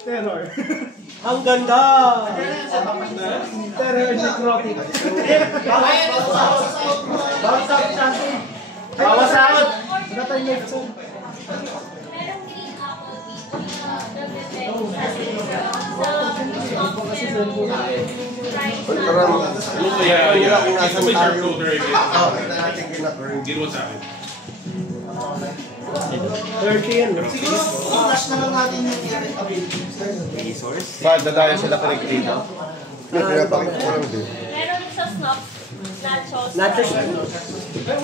Terror. Ang ganda! Terror necrotic. Bawas out, Shanti. Bawas out! Natay niya ito. Yeah. Kung nasan tayo. Natin kinakurang. Ginawa sa akin. 30 yan. Siguro, flash na lang natin yung Resource? Bakit dadayo sila connect dito? Pinapakita ko lang din. Meron sa snacks, nachos. Nachos. Iba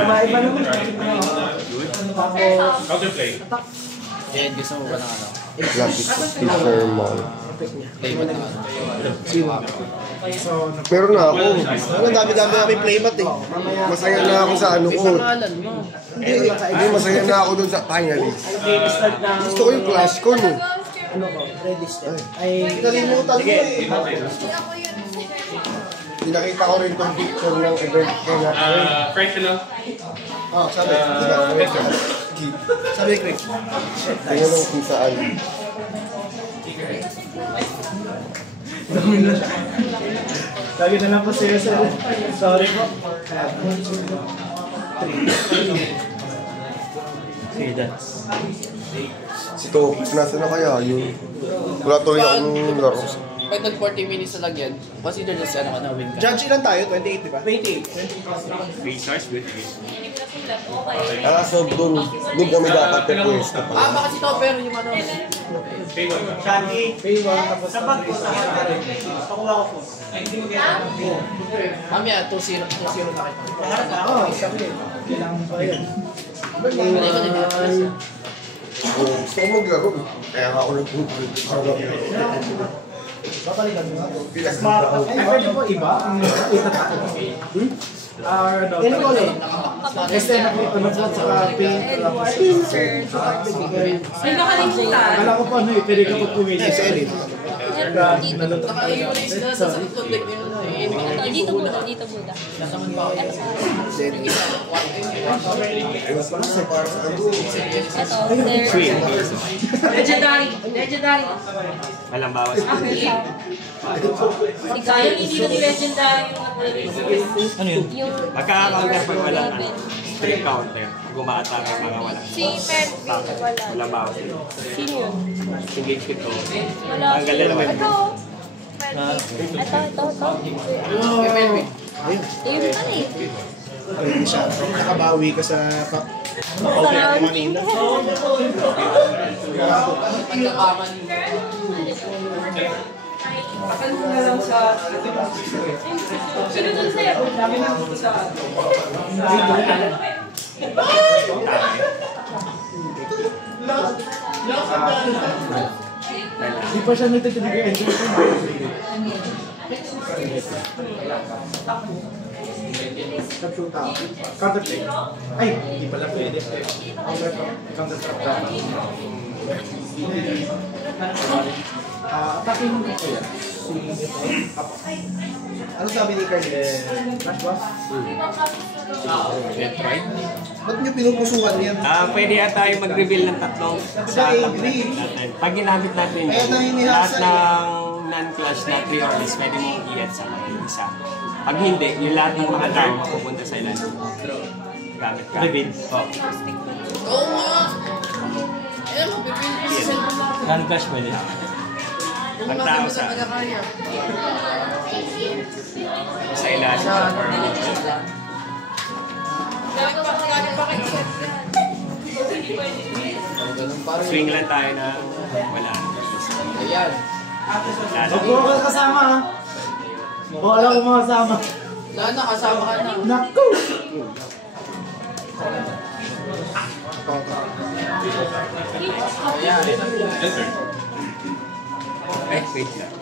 naman. Counterplay. Jen, gusto mo ba ng ano? Lapis. Teacher mall. Playmat na ano? Meron na ako. Ang dami-dami namin playmat eh. Masaya na ako sa ano ko. Pangalan mo. Hindi, masaya na ako dun sa finalist. Start na. Gusto ko yung clash ko no. Ano ko? Ready step. Ay, Kalimutan mo eh. Pinakita ko rin tong picture ng event ko na. Frank na lang. Oh, sabi. Sabi ni Craig. Tingnan mo kung saan. Lagi na lang po sa'yo, sir. Sorry po. okay, that's. Si Tox, nasa na kaya yun? Wala tuloy akong laro. Pag nag 40 minutes na lang yan, consider na siya na win ka. Judge ilan tayo? 28, di ba? 28. Resource with So doon kami dapat pupwesto pa. Baka si Topper yung ano. Shanti, pay 1, tapos sa bag ko sa pakuha ko po. Mamaya, 2-0 na kita. Oo, sabi. Kailangan pa yun. Gusto ko maglaro eh. Kaya ako nagpupunta. Babalikan mo nga po. Ay, pwede po iba? Ano ko ulit? Este na po ito sa paint. Ay, nakalimutan. Alam ko pa ano eh, pwede ka po pumili. Naka-erase na sa likod like yun. Dito muna, dito muna. Ito, legendary. Legendary. Walang bawas. Si Kaya hindi na legendary yung Ano yun? Magkaka-counter pag walang straight counter. Gumaatake mga walang. Si Mervin, wala. Walang bawas. Sino yun? Engage ko. Wala. Ang galing naman. Ito. Ito. Kay Melvin. Ayun pa eh. Ayun siya. Nakabawi ka sa Manila. Pagkakaman. Akal mo na lang sa... Sino dun sa'yo? Sabi na sa... Di pa siya nagtitinig-enjoy. Shoot out. Counterplay. Ay, hindi pala pwede. Counter-trap. Attacking ko yan. Ano sabi ni Carly? Flash boss? Ba't niyo pinupusukan yan? Pwede ata tayo mag-reveal ng tatlong sa tablet natin. Pag ginamit natin yun, lahat ng non-clash na 3 or less, pwede mong i-add sa isa. Pag hindi, yung lahat ng mga tao mapupunta sa ilan. Gamit ka. Reveal? Oo nga! Eh, mapipil. Non-clash pwede. Pag tao sa ilalim or swing lang tayo na wala. Ayan. Huwag ko kasama ha. Wala ko makasama. Lana, kasama ka na. Naku! Ayan. Eh, wait lang.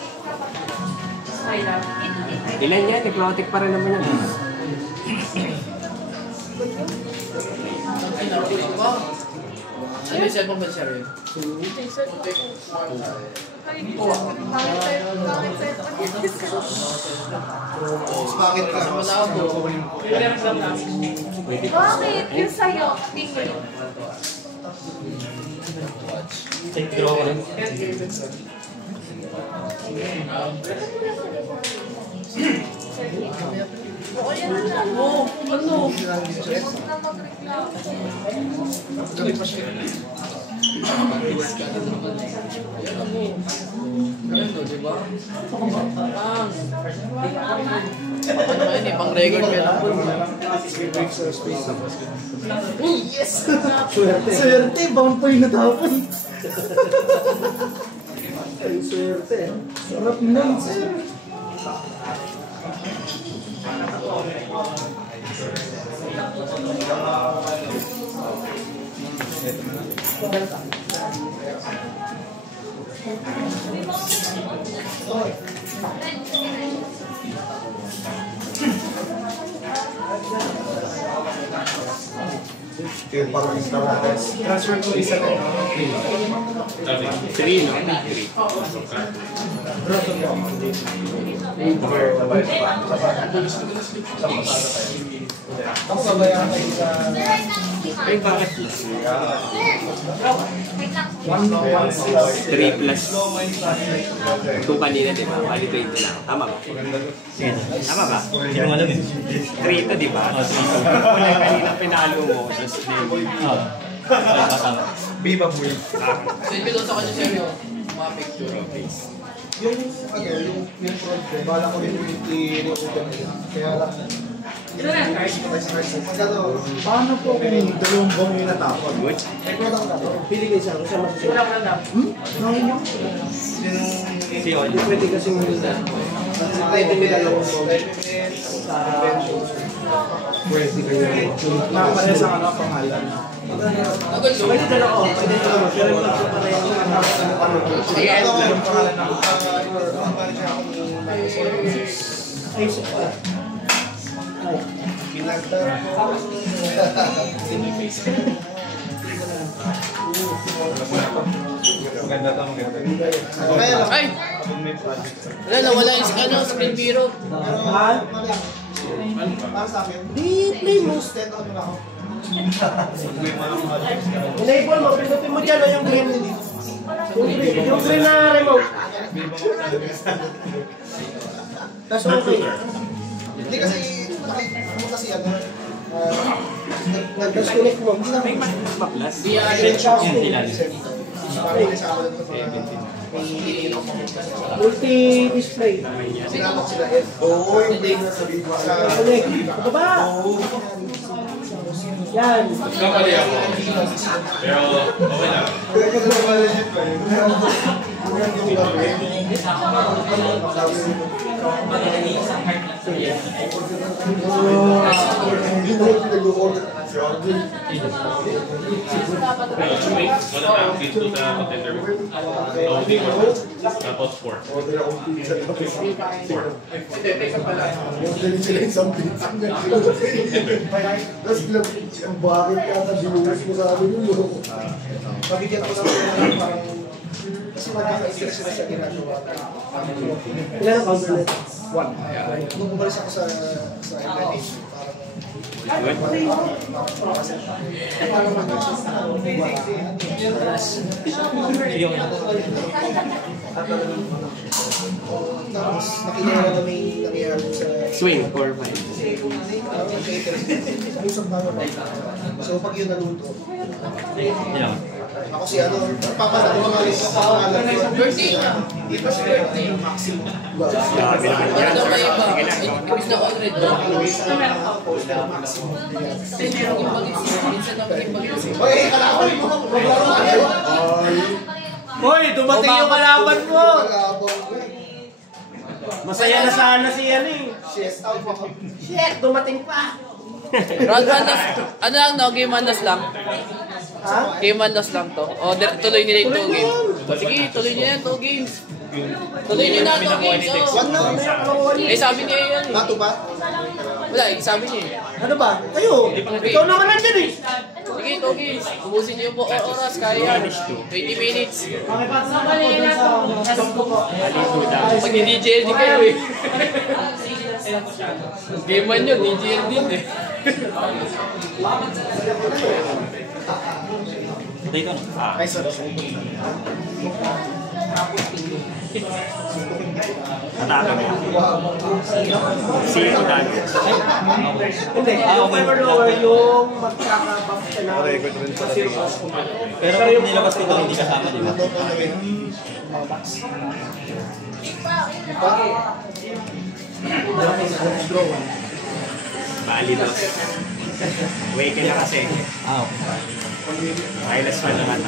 Ilan yan? Necrotic pa rin naman yan. Ay, narulit ko. Ano yung cellphone ba siya rin? Bakit ka? Malabo. Bakit? Yung sa'yo, tingin. Take draw ko rin. Oh, ano? Ganito, di ba? Ano yun eh, pang record ka lang. Uy, yes! Swerte, bound po yung natapon. Ay, swerte. Sarap nun, sir. Yung parang isang natin. Transfer ko isa din. 3, no? 3. Ako sabayan kayo sa... Ay, bakit plus? 1 3 plus 2 kanina, di ba? Bali 20 lang. Tama ba? Tama ba? Hindi mo alam eh. 3 to, di ba? Wala kanina pinalo mo. Just name. Biba boy. Send ko doon sa kanya sa'yo, mga picture. Yung project, bala ko rin i-record kaya lang. Paano po kung dalawang bong yung natapon? Good. Pili kayo sa siya masasaya. Nangin nyo? Si Oli. Pwede kasi mo nila. Pwede may dalawang bong. Pwede kayo. Nakapareha sa ano pangalan. Pwede dalawa. Pwede dalawa. Pero yung nakapareha sa ay, super. Ay. Ay! Wala, nawala yung ano, screen mirror. Ha? Di-play mo. Enable mo, pinutin mo dyan yung green. Yung green na remote. Tapos okay. Hindi kasi, ano kasi ano, Nag-disconnect mo. May mas plus. Multi-display. sinabak sila Ed. Oo, yung break na sabi ko sa... Baba! Yan. Kamali ako. Pero okay lang. Wait, wala pa ang dito sa contender mo. Okay, tapos 4. Bakit ka na binuhos mo sa amin yun? Pagigyan ako ng parang kasi magkaka-interest sila sa ginagawa. Ilan ang counter net? 1. Nung umalis ako sa MNH, parang tapos nakikita na may nangyayari sa Swing, 4-5. so pag yun naluto ako si ano papadala mga Birthday niya. di ba si birthday maximum Grabe naman yan. Ano may iba? Increase na 100 doon. Minsan na maging mag-isip. oy kalaban mo maglaro kayo Hoy, dumating yung kalaban mo! Masaya na sana si yan eh. Shit, dumating pa! Round 1 loss. Ano lang no? Game 1 loss lang. Ha? Game 1 loss lang to. O, tuloy nila yung 2 games. Sige, tuloy nyo yan 2 games. Tuloy nyo na 2 games. Eh, sabi niya yan eh. Mato ba? Wala, sabi niya eh. Ano ba? Kayo! Ikaw naman nandiyan eh! Sige, 2 games. Ubusin niyo yung oras. Kaya yan. 20 minutes. Pag ni-DJL din kayo eh. Game 1 yun, DJL din eh. Dito no? Ay, sorry. Natalo niya. Sino dahil? Hindi, yung upper lower yung magkaka-buff siya na. Record rin pala dito. Pero kung nilabas ko ito, hindi kasama, di ba? Ito po na rin. Mga box. Maalidos. Awaken na kasi. Okay. Minus 1 naman.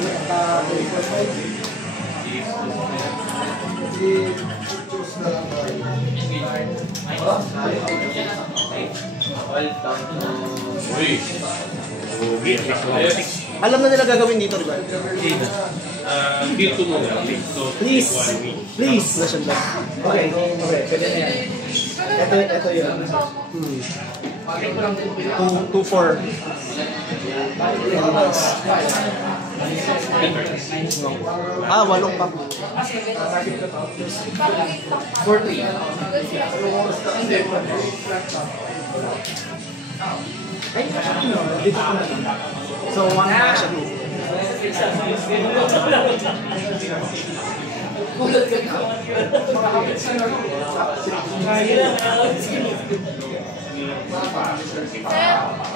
Uy. Alam na nila gagawin dito, di ba? Tier 2 muna. So, Please. one week. Please. Nation lang. Okay. Okay. Pwede na yan. Ito yun. 2-4. Ah, 8 pa. 4-3. Dito ko na. So, 1 action move.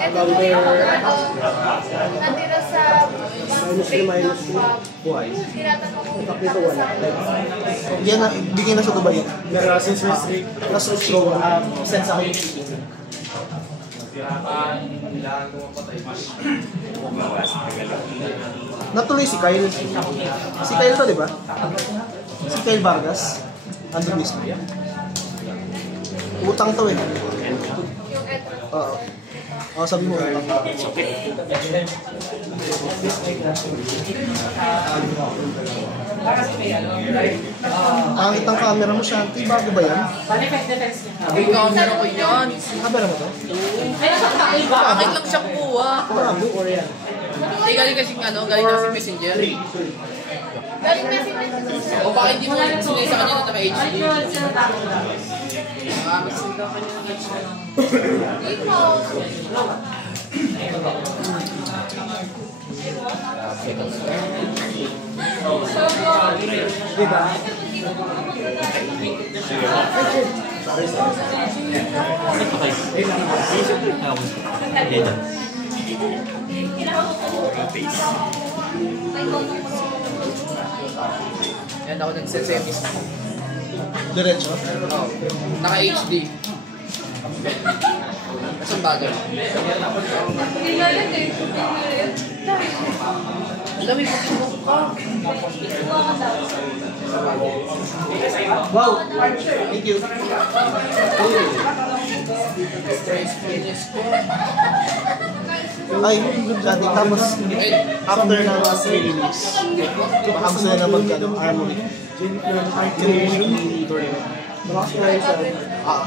Ito po yung natira sa Minus 2. Buhay. tinatanong ko Dito wala. Yan na, bigay na sa Dubai. Pero since we're strict, Plus throw, sense ako yung cheating. natuloy si Kyle. Si Kyle to, di ba? Si Kyle Vargas. Andun mismo. Utang to eh. yung ito. Oo. Oo, sabi mo utang. Pangit ang camera mo, Shanti. Bago ba yan? Ang camera ko yan. Camera mo to? Bakit lang siya kuha? Bago or yan? Hindi, galing kasi messenger. Galing message O bakit di mo sinay sa kanya na naka-HD? Magsinda ka niya ng HD. dito. Diba? Dito. Yan ako nagse-semis. Diretso? Naka-HD. Saan bagay? Alam mo, ipag-ibok ka. Wow! Thank you. Ay, good dati. Tapos, after na last release, baka gusto na mag-armory. Ah.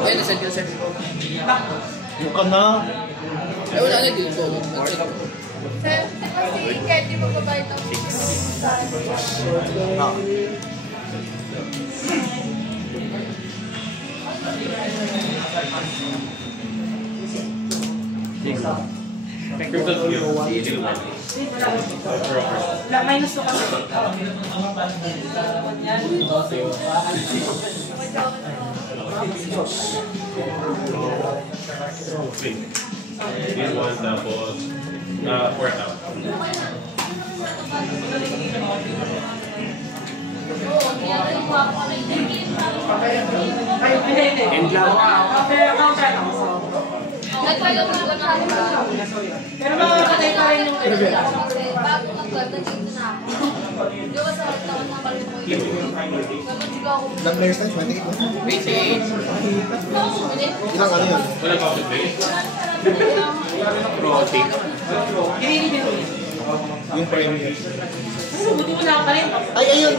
Ayun, nasend ko sa Mukha na. Ay, wala na dito. Kasi Candy magbabayad ng Ah. Crypto View. minus 2 kasi. This one tapos 4,000. End lang. Nagtagal na lang ako. Pero makakatay pa rin yung Kasi bago nag-vlog, nandito na ako. Di ba sa taon na balik mo yun? Kapag ako. Ilang players tayo? 28 ba? 28. Ilang ano yun? Wala pa ako play. Pro-tip. Yung premiere. buti mo na pa rin. Ay, ayun!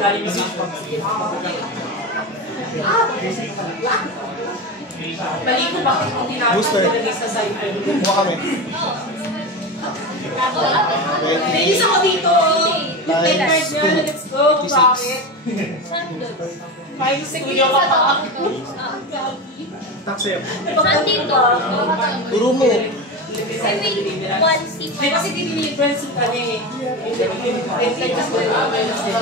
Balik ko bakit kung Booster. tinatawag sa site. Kuha kami. Nainis ako dito. Yung 10 card niya, let's go. Bakit? Kahit sa kuya ka pa. Taxi. Saan dito? Turo mo. May kasi dinilibre si kanya eh.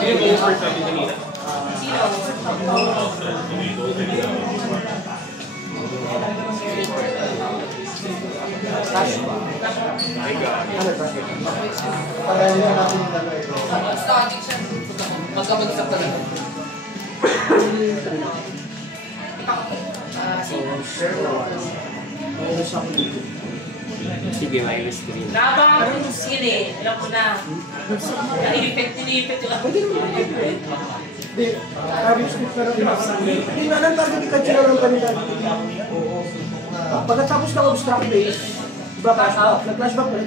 Yung over sabi kanina. Pagaling na natin yung dalawa ito. Static siya. Magkabagsak ka lang. Sige, minus 3. Nabang ako yung skin eh. Alam ko na. Naipit yung ako. Hindi, target speed pero hindi na lang target i-catch lang ng kanila. Pagkatapos ng obstruct base, diba nag-flash back pa.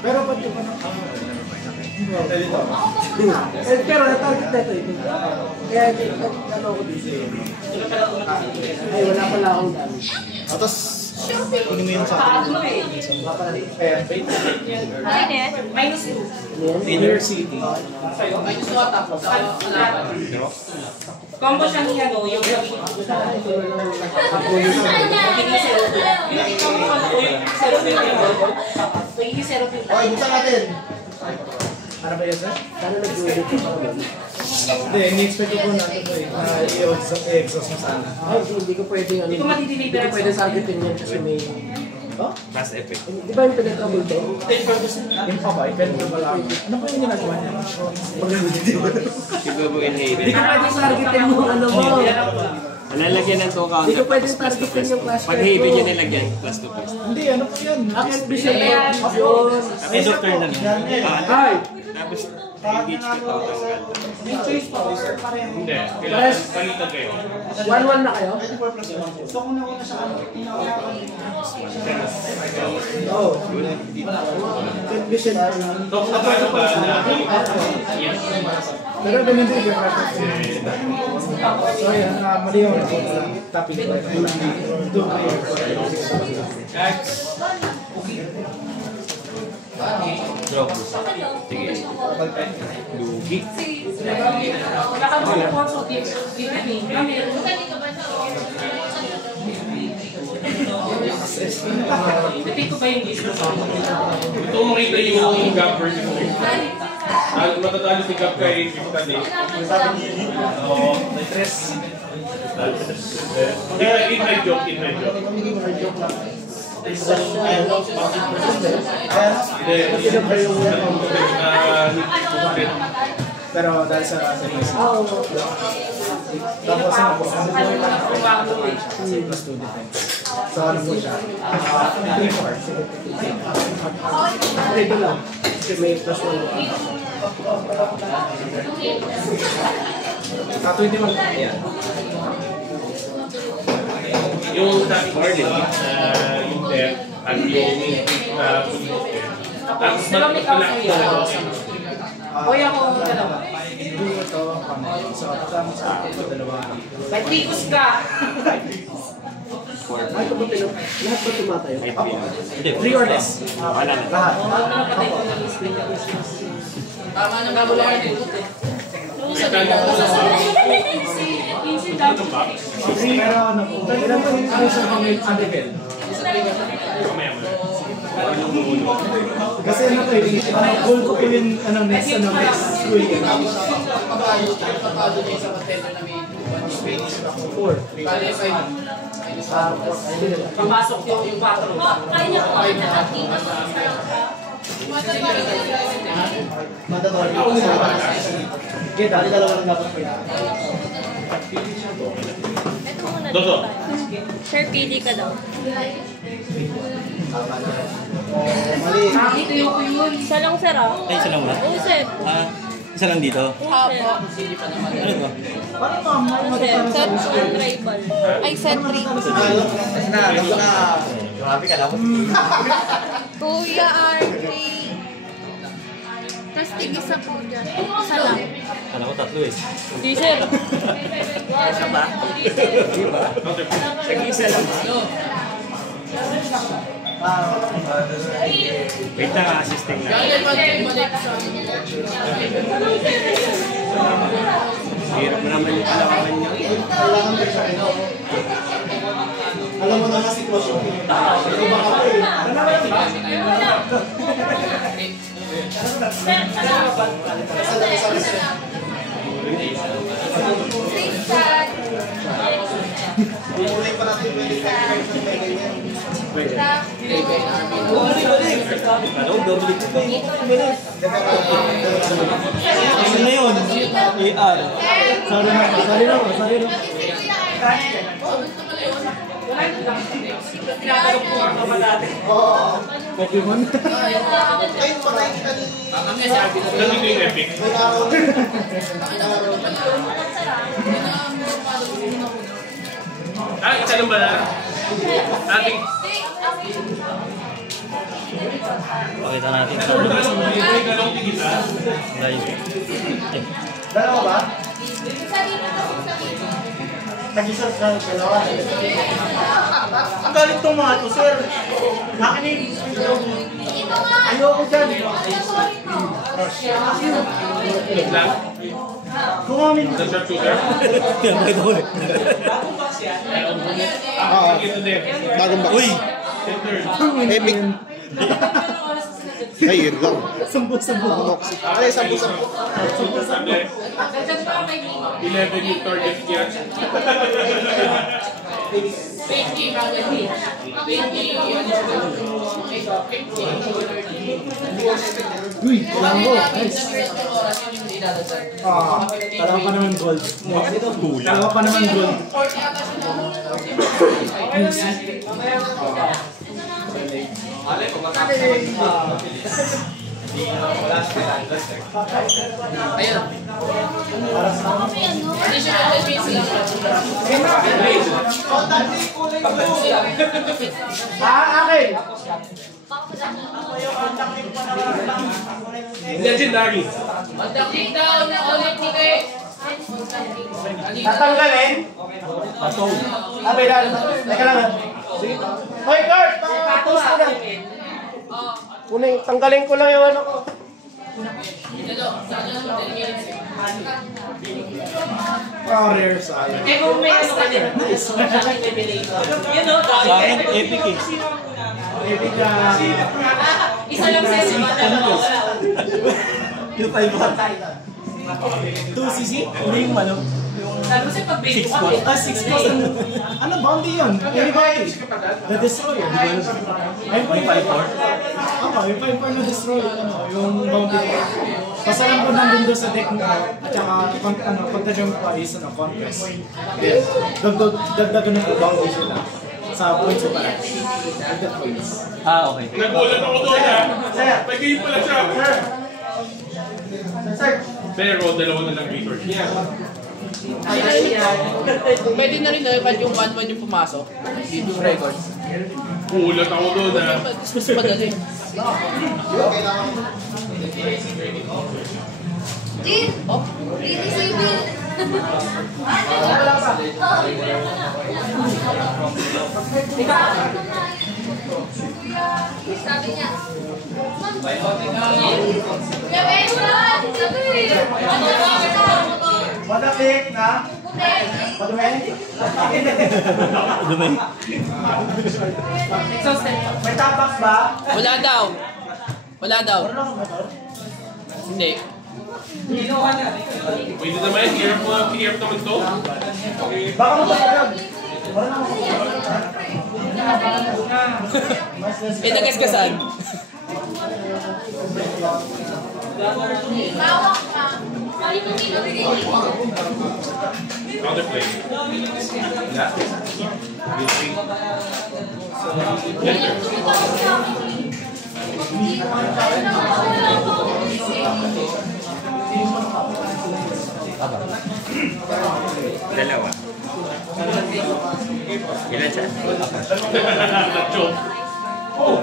Pero pag yung pero na-target na ito. Kaya ano ako dito. Ay, wala pala akong damage. Tapos, kunin mo yung sa akin. Minus 2. Inner city. Minus 2 tapos. Combo siya niya no, yung Okay, buksan natin. Ano ba yun, sir? Sana nag-ulit ko pa naman. Hindi, ini-expect ko na ito i-exhaust mo sana. Ay, hindi ko pwede ano. Hindi ko matideliver. Hindi ko pwede targetin yan kasi may... Oh? Last epic. Di ba yung pinagkabul to? Yung pa ba? Ganun ba lang? Ano pa yung ginagawa niya? Siguro inhale. Hindi ko pwede targetin mo ano mo. Lalagyan ng 2 counter. Hindi ko pwede targetin yung class. Pag heavy nyo nilagyan, plus 2 plus. Hindi, ano pa yan? Akin vision yun. End of turn lang yan. Ay! Tapos, engage ko ito. May choice pa or pareho? Hindi. Kailangan palitan kayo. 1-1 na kayo? Gusto ko na una sa ano. Oo. Good vision. Talk na tayo ba na Pero ganun din yung practice. So yan, mali yung topic ko. Drop. Sige. Lugi. Nakalimutan ko ang suti. Repeat ko ba yung list? Gusto ko makita yung gap versus matatalo si Gap kay Victor. Oo. Inside joke. Pero dahil sa tapos ano po, plus 2 defense. So ano po siya? 3-4. Ito lang. Kasi may plus 1. 21. Ayan. Yung sabi ko earlier, yung death at yung tapos malaki Hoy ako dalawa. Ito, so kasama sa dalawa. Nagpikos ka! Ay, ito ba lahat ba tumatayo? Hindi. 3 or less? Wala na. Lahat. Tama na nga wala kayo nilukot eh. Pero ano po, ilan po yung isang anti-bell? Kasi ano po yung goal ko po yung next school year. Pagkakado niya sa contender na may 4. Kali 5. Papasok yung 4. Kaya niya po ang nakakita sa Mandatory. Okay, dali dalawa lang dapat po yan. Ito muna. Dodo. Sir, pili ka daw. Mali. Ito yung yun. Isa lang, sir, ah. Ay, isa lang ba? Oo, sir. Isa lang dito. Opo. Ano to? Paano ma'am? Ano, sir? Set and tribal. Ay, set 3. Grabe ka lang. Kuya RJ. Tapos tig-isa po dyan. Isa lang. Alam ko tatlo eh. Di, sir. Isa ba? Di ba? Tag-isa lang. Wait na nga, assisting na. Hirap mo naman yung kalawakan niya. Alam mo naman sitwasyon eh. Ikaw baka po eh. Pumulay pa natin 25 na ganyan. Ano, double ko pa yun. Ano na yun? AR. Sorry na. Pokemon. Ayun, patay kita ni... Nandito yung epic. Isa lang ba na? Ating... Pakita natin sa Dalawang tigita. live. Dalawa ba? Nag-isa sa dalawa. Ang galit tong mga to, sir. Akin eh. Ayoko dyan. Lang. Kumamin. Sa sharpshooter. Pakita ko ulit. Ito din. Bagong box. Uy! Epic. Ay, yun lang. Sambu-sambu. Ay, sambu-sambu. 11 yung target niya. 20. Uy, lambo. Nice. Kalawa pa naman gold. Kalawa pa naman gold. Ayun. Additional 10 minutes lang. Akin! Legendary. Mag-click down ulit ni Kay. Tatanggalin? Abay, teka lang. Sige. Hoy, Kurt! Post ko lang. Kuning, tanggalin ko lang yung ano ko. Rare salad. Eh, kung may ano ka din. Yun o, Sa akin, epic eh. Epic na. isa lang sa isa. Yung 5 2cc? Hindi yung ano? Sabi ko sa'yo, pag bake ko kami. 6 cost. Ano, bounty yun? Everybody. The Destroyer. Ayun po yung 5-4? Ako, yung 5-4 na Destroyer. Yung bounty. Basta lang po nandun doon sa deck mo. At saka, pagka-jump pa is conquest. Dagdagan na po bounty sila. Sa points ko pala. Dagdag points. Ah, okay. Nagulat ako doon ha. May game pala siya. Pero dalawa na lang resource niya. Pwede na rin na kahit yung 1-1 yung pumasok. Dito yung records. Gulat ako doon ha. Mas madali. Jin! Dito si Bill! Sabi niya, Kuya Benson! Sabi! Madapik na? Padumen? Dumay. May tapak ba? Wala daw. Wala daw. Hindi. Pwede naman, hirap naman to. Baka matapag. Eh, nagasgasan. Bawak ka. Other play. Dalawa. Ilan siya? Joke. Oh,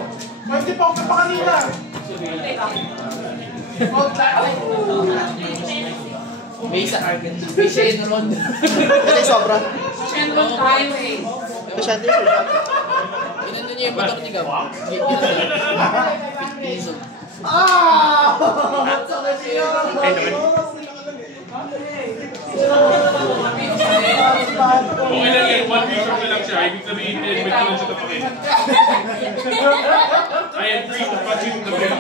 hindi pa ako pa kanina. May isa. May siya in ron. Ito sobra. Shenron tayo eh. Masyado yun. Inano niya yung motor ni Gab. Piso. Ah! Ay, naman. Okay lang yan, 1 week na lang siya. Ibig sabihin, helmet ko lang siya tapakin. I am free to punch you in the face.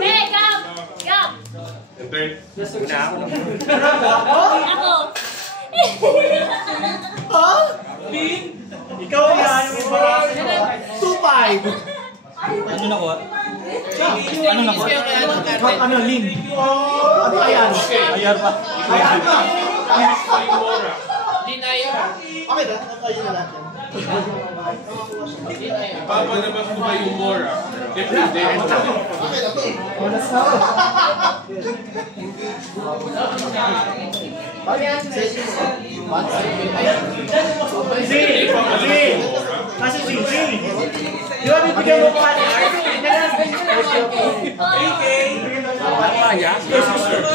Hey, Gab! Gab! And third, Ako! Ikaw yan, may barasa ka. 2-5. Ano nakuha? Ano na ko? Ano, Lin? Ano ayan? Ayar pa. Ayan pa. Mora. Dinaya. Okay na, ayun na natin. Papalabas mo ba yung Mora? Siyempre, hindi. Oras na ako. Kasi si di ba bibigyan mo ko ano?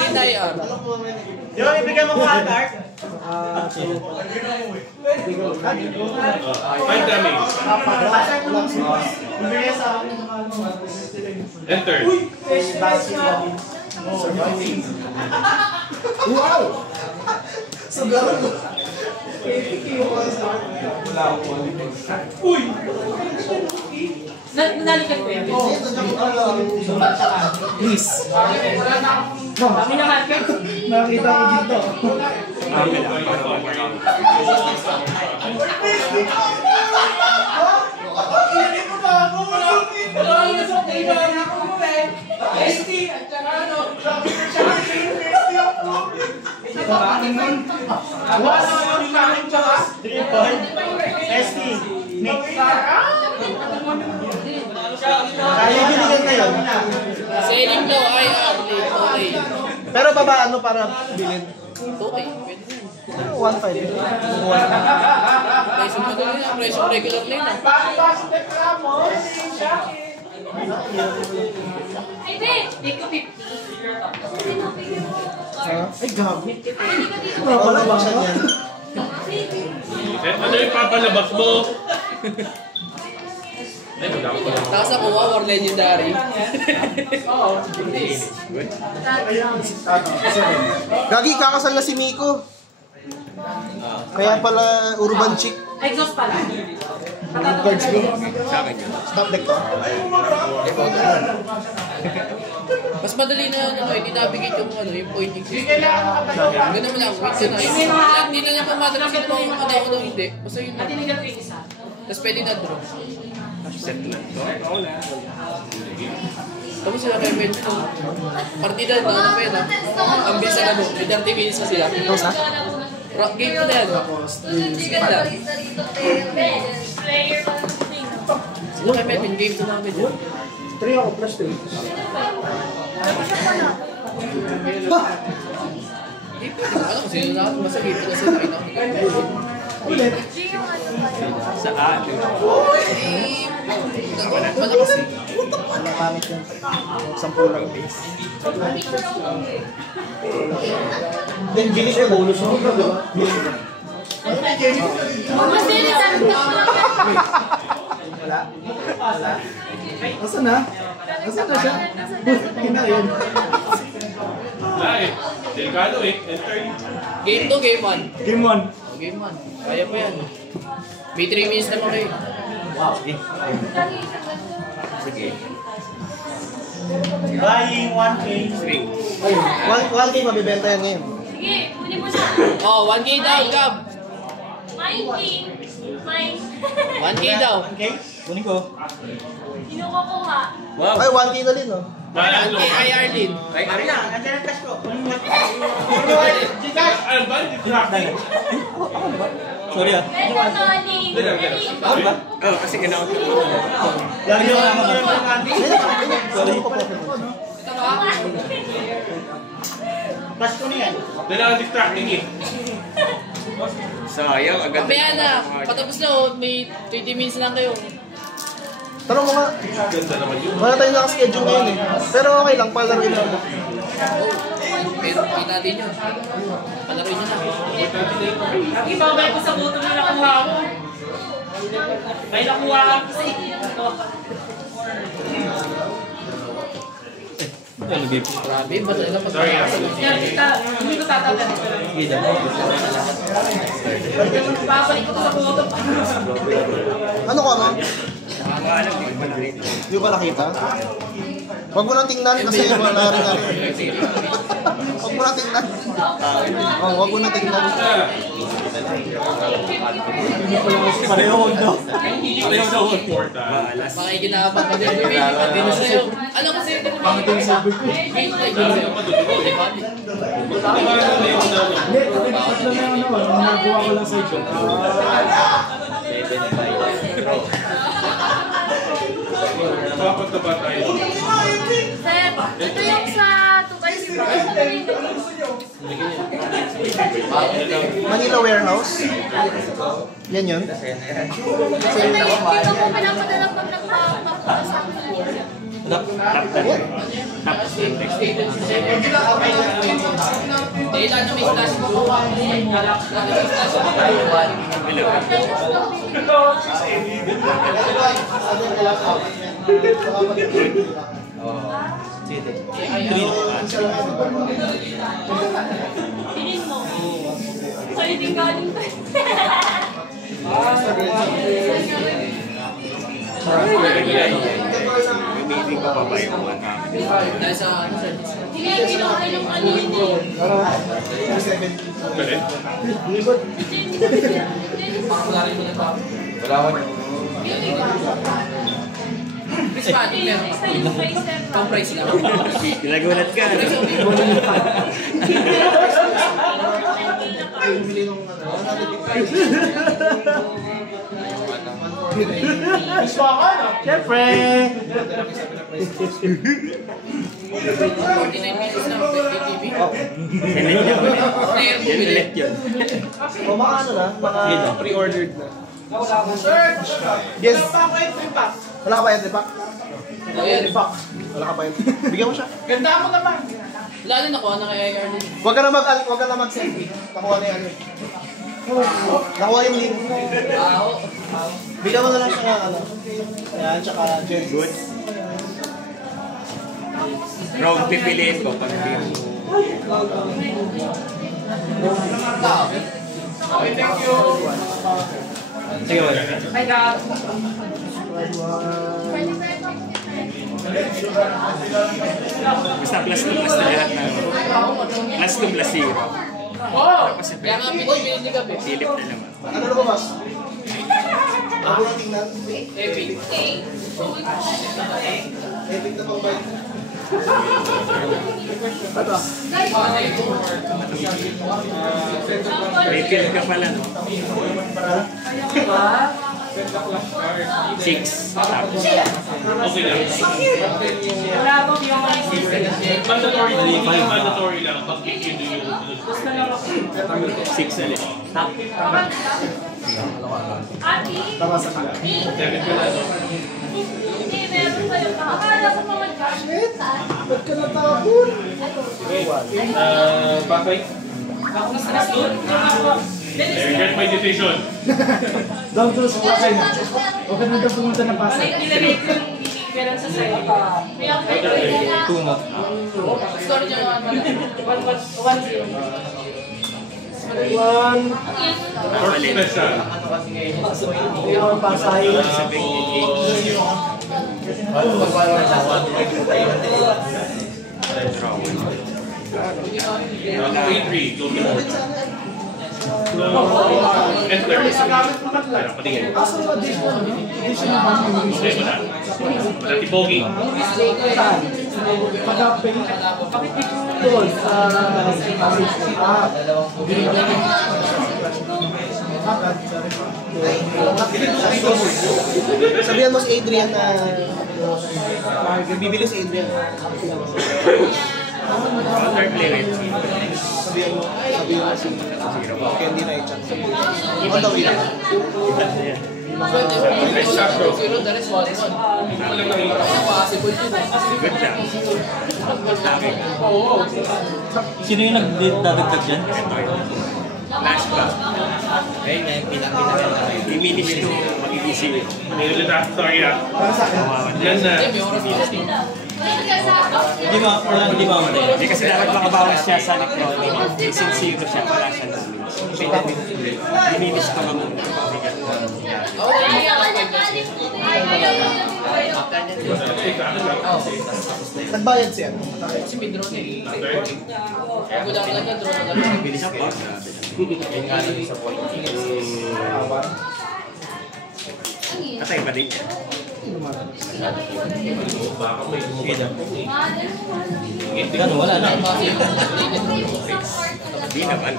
Dinaya. Di ba bibigyan mo ko ano? 5 damage. Bibigyan sa akin. And third. Wow! Sobrang Nalikat ko yan. please. Kami naman. Nakita ko dito. Kaya binigyan na yun. Selling daw ay okay. Pero baba ano para bilhin? Okay, pwede na. 1.5. Presyo mo doon yung presyo regular lane. Ay, babe! Take ko 50. Ay, gabi. Wala ba siya yan? Ano yung papalabas mo? Ay, wala ko pala. Tapos ako, war legendary. Gagi, kakasal na si Miko. Kaya pala urban chick. Exhaust pala. Cards ko. Sa akin yun. Stop deck to. Mas madali na ano, hindi navigate yung ano, yung point exist. Ganun mo lang, wait ka na. Hindi na niya pamadala sa mga ano, hindi. Basta yun. At tinigal ko yung isa. Tapos pwede na draw. Set na to. Oo na. Tapos sila kayo medyo partida na ano pa yun ah. Ang bisa na mo, may 30 minutes na sila. Tapos na? Game ko na yan. Sige na. Player pa ng thing. Sila kayo medyo game to namin dyan. 3 ako plus 3. Hindi pwede. Alam ko sino na ako. Basta game to na sila. Ulit. Sa atin. Wala kasi. Wala pangit yan. 10 lang base. Then gilis ko bonus mo. Mas din, sabi ko lang yan. Wala? Wala? Asan na? Asan na siya? Buti na yun. Wala eh. Delikado eh. And third. Game 2, game 1. Game 1. Game 1. Kaya pa yan. May 3 minutes naman kayo. Sige. Buying 1K. String. 1K mabibenta yan ngayon. Sige, kunin mo siya. Oh, 1K daw, Gab. Mine, team. Mine. 1K daw. 1K? Kunin ko. Kinuha ko nga. Wow. Ay, 1K na rin, no? 1K ay Arlene. Ay, Ano na? Nandiyan ang cash ko. Ano ba? Distracting. Sorry ah. Better money. Ano ba? Oh, kasi ginawa ko. Lagi yung ako. Sorry po po. Ito ba? Cash ko niyan. Kailangan distracting eh. Sayang, agad. Mamaya na. Patapos na oh. May 20 minutes lang kayo. Tanong mo nga. Ganda naman yun. Wala tayong nakaschedule ngayon eh. Pero okay lang, palarin lang. Oh. Pero kita din yun. Palaroin nyo na. Ibabay ko sa buto na nakuha ko. May nakuha ka kasi. Grabe, basta lang pag... Sorry, Hindi ko tatatanin. Babalik ko sa photo pa. Ano ka ba? Hindi ba nakita? Huwag mo nang tingnan kasi wala rin na rin. Huwag mo nang tingnan. Huwag mo nang tingnan. Pareho wag daw. Pareho daw important. Makikinabang ka din. Alam kasi, Pangit yung sabi ko. wait like yun sa'yo. Hindi, tatlo na yung ano, nagawa ko lang sa ito. Dapat na ba tayo? Sir, ito yung sa Tukay si Manila Warehouse. Yan yun. Dito ko pinapadala pag nagpapakula sa akin. Eh, lalo may stash mo. Lalo may stash mo. Tingin mo. Sa'yo din galing to. Meeting ka pa ba yung mga kami? Dahil sa ano, sir? Hindi, ginawa yung kanino. Galit? Pakularin mo na ba? Chris Patty, meron pa. Pang price lang. Nagulat ka. Siyempre! 49 minutes na. TV. Yan ulit yun. O mga ano na, mga pre-ordered na. Yes. Wala ka ba entry pack? Ayan. Wala ka ba entry? Bigyan mo siya. Ganda mo naman. Lalo na ko, na kay IR din. Huwag ka na mag-selfie. Nakuha na yung ano. Nakuha yung link. Bigyan mo na lang siya ng ano. Ayan, tsaka Jen. Good. Rogue pipiliin ko pag hindi mo. Okay, thank you. Sige mo. My God. Basta plus to plus na lahat na. Plus to plus 0. Oh! Tapos yung Kaya nga pinipili ni Gabi. Philip na naman. Ano na ba, Mas? Ako lang tingnan. Epic. Epic na pang bite. Refill ka pala, no? 6. Tapos. Okay lang. Wala akong yung Mandatory lang. Pag-i-do yung... 6 ulit. Ati, Tama sa kanya. 7 ka na, no? hindi, meron kayo. Akala ko mga Shit! Ba't ka natapon? Bakit? I regret my decision. Down to sa Pasay na. Huwag ka nang pumunta ng Pasay. nilagay ko yung binibigyan sa sa'yo. Kaya pwede na. Story niya naman pala. 1-0. Or special. Yung Pasay. Three. Enter. Ano, patingin. Asa yung additional? Additional naman. Okay mo na. Wala tipogi. Pag-pay. Tol. Sabihan mo si Adrian na bibili si Adrian. Counter play rate. Sabihan mo si Candy na i-chat. On the way. Zero, that is 1-1. Possible yun. Good job. Sino yung nagdadagdag dyan? Last back. Diminish to magiging 0. Sorry ah. Yan na. May oras na. Kaya sa Hindi mamatay. Hindi kasi dapat makabawas siya sa necrotic. Since zero siya, wala siya damage. Dinilis ko nga muna. Nagbayad siya. Si Pedro niya. Wala talaga, draw na lang. Bilis ako. Atay pa din. Gano'n, wala na. Hindi naman.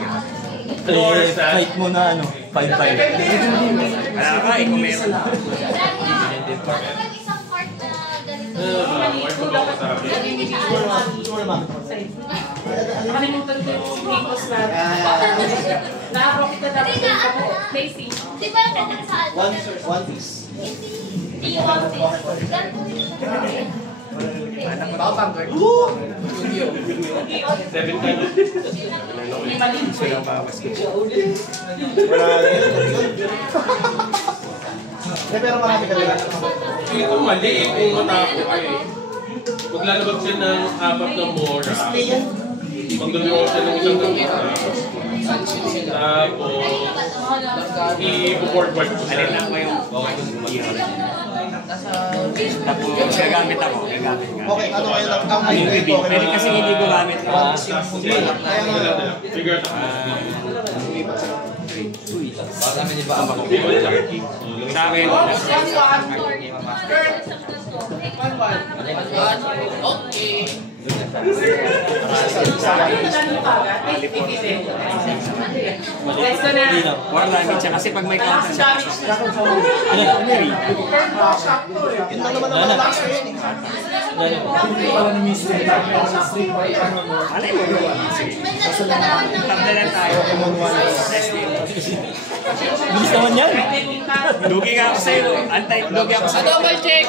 Fight mo na 5-5. Wala ka, kung meron. Nakalimutan ko yung Nico's Lab. Nakarocket na dapat yung kapo. Lazy. Di ba saan? One piece. Hindi yung one piece. Baka Vanguard. May mali. Pero marami ka rin. Ito mali kung matako ay. Maglalabag siya ng 4 na mora. Magdodoro siya ng isang gamita. Tapos, i-forward ko siya. Alin lang ko yung tapos gagamit ako. Okay, ano kayo lang? Ang Yung reveal. Pwede kasi hindi ko gamit. Figure out Sa akin, Okay. Next ko na. or damage siya kasi pag may counter siya. Yun lang naman ang malakas ko yun. Wala ni Mr. Alay mo. Tatlo lang tayo. Bilis naman yan. Lugi nga ako sa'yo. Lugi ako sa'yo. Pa-double check!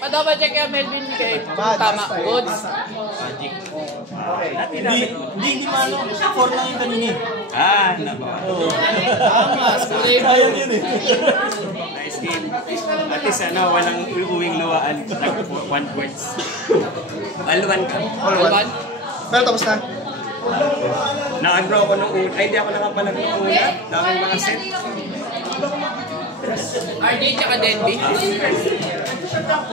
Pa-double check yung Melvin kay tama. Good. Hindi maano. 4 lang yung kanina. Sayang yun eh. Nice game. At least walang uwing luwaan. Like 1 points. Alwan ka. Alban? Pero tapos na. Naka-draw ko nung una. Ay, hindi ako nakapalag nung una. Daming mga set. RJ tsaka Denby.